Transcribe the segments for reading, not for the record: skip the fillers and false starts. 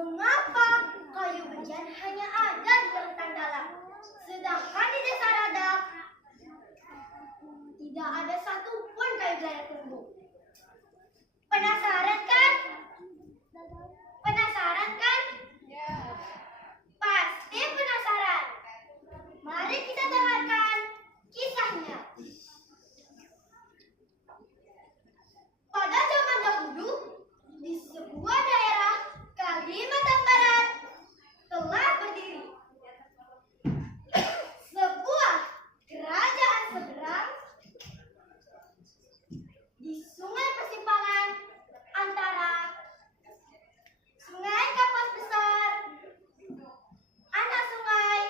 Mengapa kayu belian hanya ada di hutan dalam, sedangkan di desa Radak tidak ada satupun kayu belian tumbuh? Penasaran kan? Penasaran kan? Pasti penasaran. Mari kita dengarkan kisahnya. Pada zaman dahulu, di sebuah daerah Kalimantan Barat telah berdiri sebuah kerajaan seberang di sungai persimpangan antara Sungai Kapas Besar, Anak Sungai,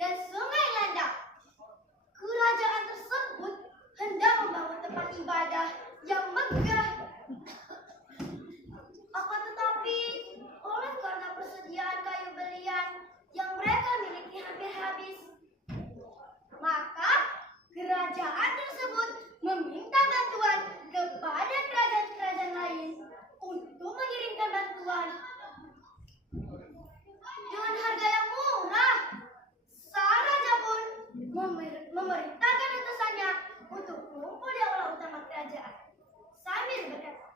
dan Sungai Landak. Kerajaan tersebut hendak membangun tempat ibadah yang megah. Akan tetapi, oleh karena persediaan kayu belian yang mereka miliki hampir habis, maka kerajaan tersebut meminta bantuan kepada kerajaan-kerajaan lain untuk mengirimkan bantuan dengan harga yang murah. Sang raja pun memerintahkan utusannya untuk kumpul di aula utama kerajaan sambil berkata,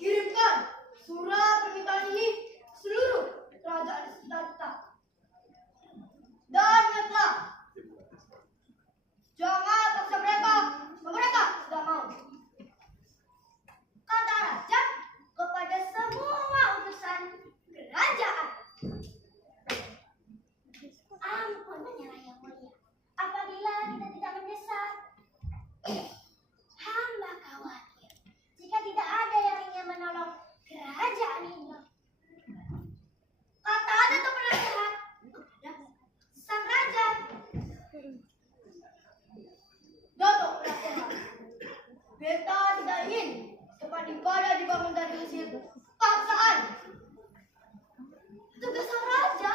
"Kirimkan surat permintaan ini ke seluruh kerajaan di sekitar kita. Dan ingatlah, jangan paksa mereka jika mereka tidak mau." Kata raja kepada semua utusan kerajaan. "Ampun penjara yang mulia, apabila kita tidak mendesak. Hamba khawatir jika tidak ada yang ingin menolong kerajaan ini," kata Dato' Penasehat kepada sang raja. "Dato' Penasehat, beta tidak ingin tempat ibadah dibangun dari hasil paksaan." Tugas sang raja,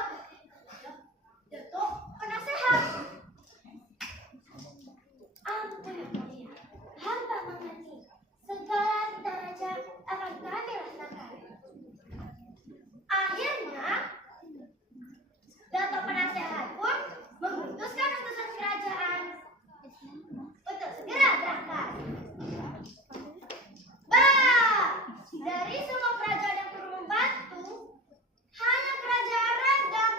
Dato' Penasehat. "Ampun yang mulia, hamba mengerti. Segala titah raja akan kami laksanakan." Akhirnya, Dato' Penasehat pun memutuskan utusan kerajaan untuk segera berangkat. Dari semua kerajaan yang turut membantu, hanya kerajaan Radak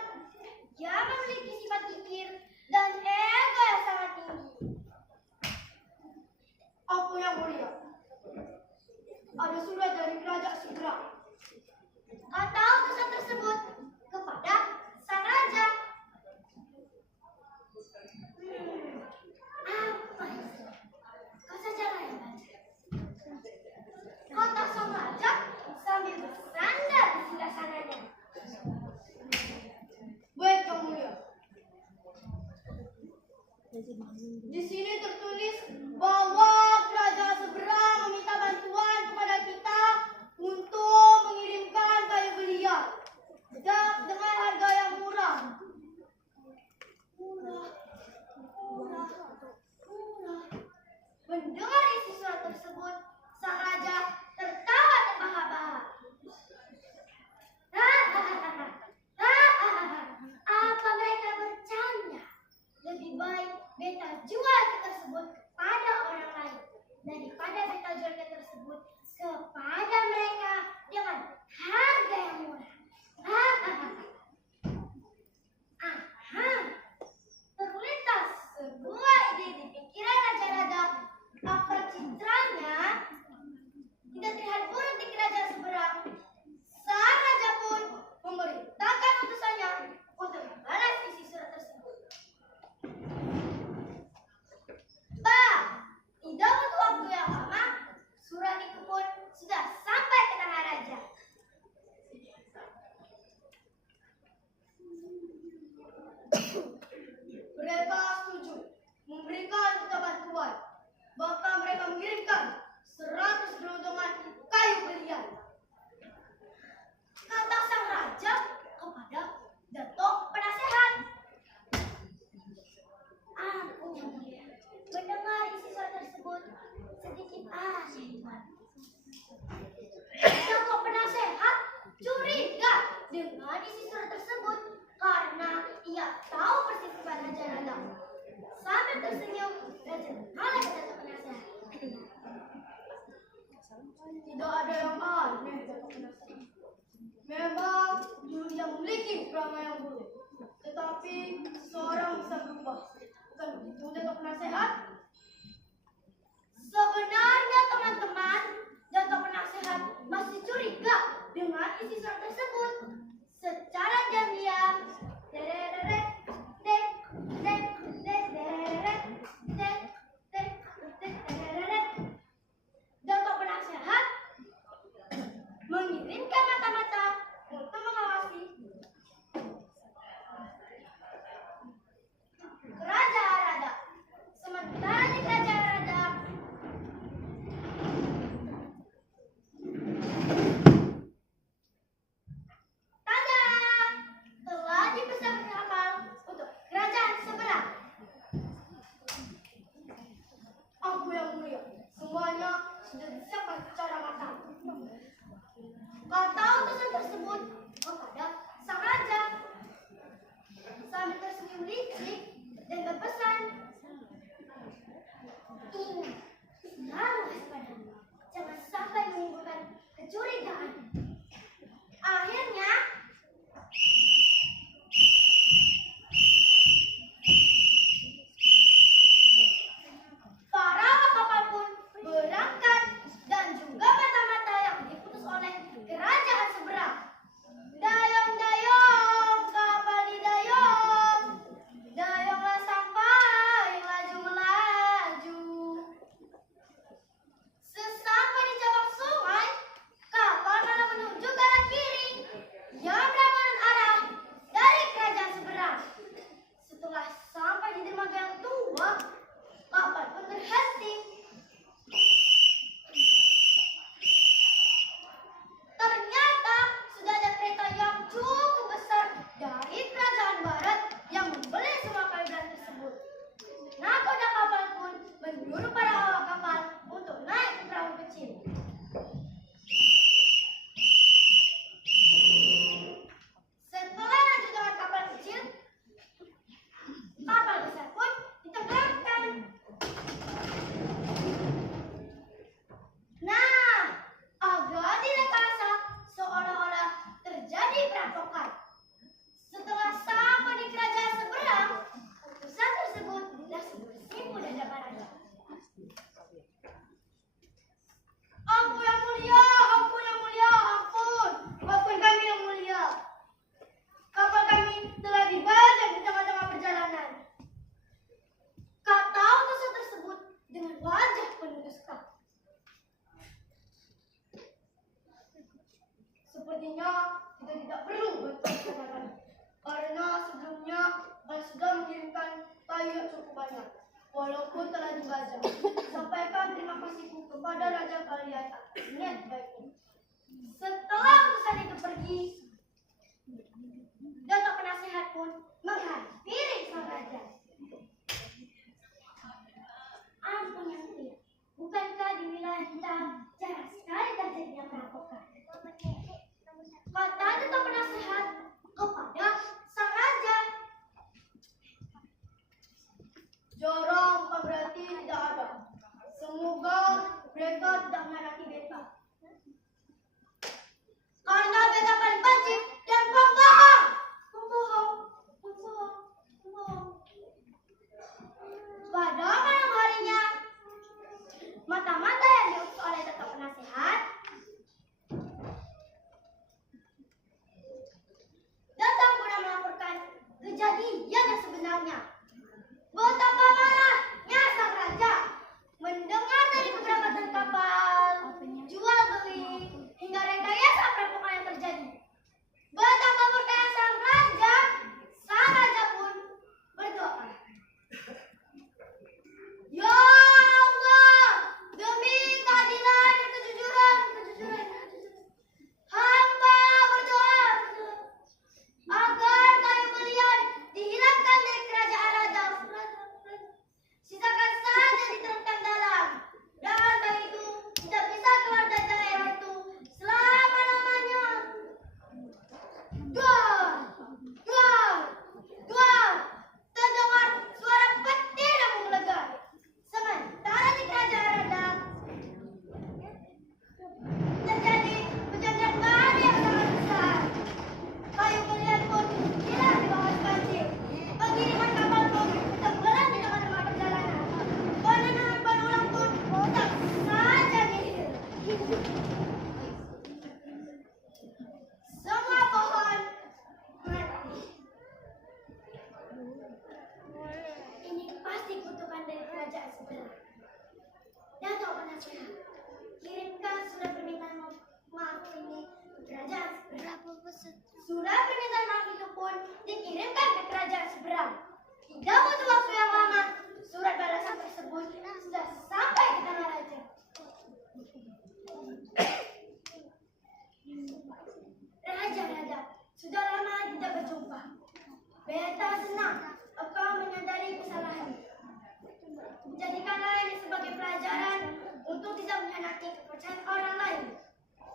yang memiliki sifat kikir dan ego yang sangat tinggi. "Ampun yang mulia, ada surat dari kerajaan seberang," kata utusan tersebut kepada sang raja. "Apa itu? Kau sajalah yang baca," kata sang raja sambil bersandar di sebelah sananya. "Baik yang mulia. Di sini tertulis bahwa kerajaan seberang meminta bantuan kepada kita untuk mengirimkan kayu belian dengan harga yang murah. Murah. Mendengar isi surat tersebut, sang raja tertawa terbahak-bahak. "Apa mereka bercanda? Lebih baik beta jual ke tersenyum dan menoleh ke Dato' Penasehat. Tidak ada yang aneh, Dato' Penasehat. Memang dulu yang memiliki krama yang buruk, tetapi seseorang bisa berubah. Bukan begitu, Dato' Penasehat? Sebenarnya teman-teman, Dato' Penasehat masih curiga dengan isi surat tersebut. Secara diam-diam, dereret, dek, dek, dek, dereret, dek, dek, dek, dereret. Dato' Penasehat mengirimkan mata-mata untuk mengawasi Kerajaan Rada. Sementara di Kerajaan Rada, tada! Telah dipesan kapal untuk kerajaan seberang. Aku yang mulia, semuanya sudah disiapkan secara matang. Kata utusan tersebut kepada sang raja sambil tersenyum licik dan berpesan, ingat, selalu waspada, jangan sampai menimbulkan kecurigaan. Akhirnya, para awak kapal pun berangkat dan juga mata-mata yang diputus oleh kerajaan seberang. Dayong-dayong, kapal didayong, dayonglah sampai laju melaju. Sesampai di cabang sungai, kapal malah menuju ke arah kiri yang berlawanan arah dari kerajaan seberang. Setelah sampai di dermaga yang tua, kapal pun berhenti. Ternyata sudah ada kereta yang cukup besar dari kerajaan barat yang membeli semua kayu tersebut. Nakoda kapal pun menyuruh para awak kapal untuk naik ke perahu kecil. Setelah lanjut dengan kapal kecil, kapal besar pun ditenggelamkan. Nah, agak tidak terasa seolah-olah terjadi perampokan. Setelah sampai di kerajaan seberang, utusan tersebut langsung bersimpuh dan raja. Ampun yang mulia, ampun yang mulia, ampun. Ampun kami yang mulia. Kapal kami telah dibajak di tengah-tengah perjalanan. Kata utusan tersebut dengan wajah penuh dusta. Sepertinya kita tidak perlu bertanya karena sebelumnya kalian sudah mengirimkan kayu yang cukup banyak. Walaupun telah dibajak, sampaikan terima kasihku kepada raja kalian atas niat baiknya. Setelah utusan itu pergi, Dato' Penasehat pun menghampiri sang raja. Ampun yang mulia, bukankah di wilayah kita jarang sekali terjadinya perampokan? Kata Dato' Penasehat kepada sang raja. Jarang bukan berarti tidak ada. Semoga mereka tidak mengharapkan beta. Surat pernyataan maaf itu pun dikirimkan ke kerajaan seberang. Tidak butuh waktu yang lama, surat balasan tersebut sudah sampai ke tangan raja. Raja, sudah lama tidak berjumpa. Beta senang engkau menyadari kesalahan. Jadikanlah ini sebagai pelajaran untuk tidak mengkhianati kepercayaan orang lain.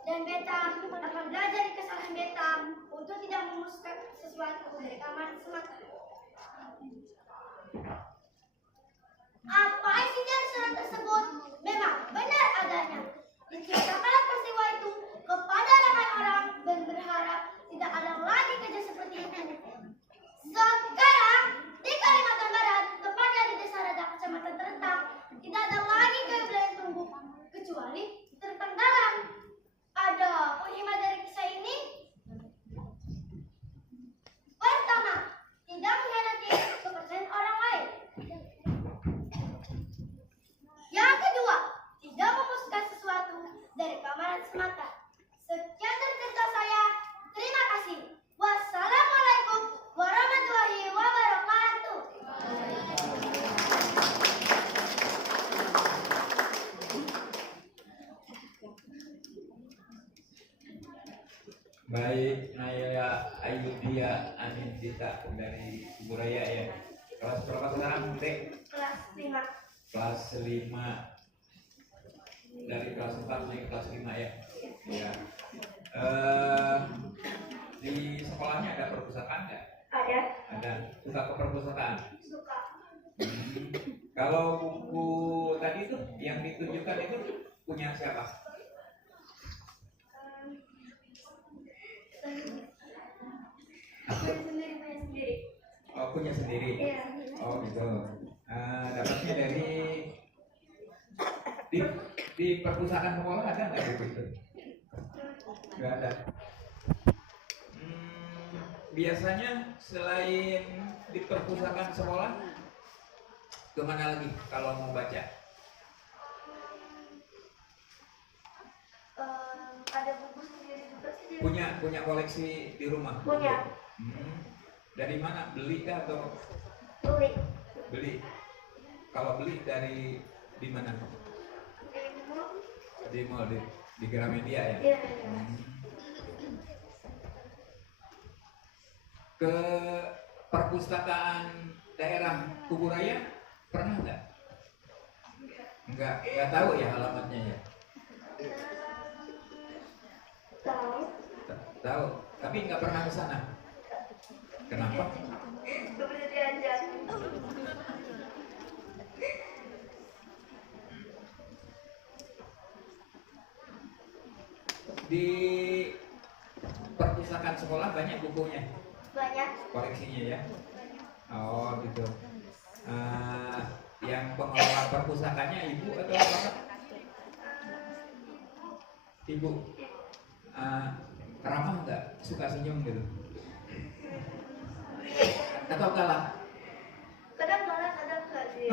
Dan beta akan belajar dari kesalahan beta untuk tidak memusnahkan sesuatu dari kamar semata. Apa isi dari surat tersebut memang benar adanya. Diceritakanlah peristiwa itu kepada orang-orang dan berharap tidak ada lagi kerja seperti itu. Sekarang di Kalimantan Barat, tepatnya di Desa Radak, Kecamatan Terentang, tidak ada lagi kayu belayan tumbuh kecuali terentang dalam. Ada penghikmat dari kisah ini. Pertama, tidak mengkhianati kepercayaan orang lain. Yang kedua, tidak memusnahkan sesuatu dari kamaran semata. Sekian dari cerita saya. Terima kasih. Wassalamualaikum warahmatullahi wabarakatuh. Baik, Naya Ayudia Anindita dari Kuburaya ya. Kelas berapa sekarang, Dek? Kelas 5. Kelas 5. Dari kelas 4 naik kelas 5 ya. Ya. Di sekolahnya ada perpustakaan nggak? Ada. Ada. Suka ke perpustakaan? Suka. Kalau buku tadi itu yang ditunjukkan itu punya siapa? Sendiri. Oh, punya sendiri. Iya. Oh gitu. Dapatnya dari di perpustakaan sekolah ada nggak buku itu? Nggak ada. Biasanya selain di perpustakaan sekolah, kemana lagi kalau mau baca? Ada buku sendiri juga sih. Punya koleksi di rumah? Punya. Dari mana? Beli kah atau? Beli. Beli. Kalau beli dari di mana? Di mall, di Gramedia ya? Iya. Ke perpustakaan daerah Kuburaya pernah nggak? Nggak tahu ya alamatnya ya? Tahu. Tahu, tapi nggak pernah ke sana. Kenapa? Seperti diajak. Di perpustakaan sekolah banyak bukunya, Banyak. koleksinya ya. Oh gitu. Yang pengelola perpustakaannya ibu atau bapak? Ibu. Ramah nggak? Suka senyum gitu? Atau galak? Kadang galak, kadang enggak sih.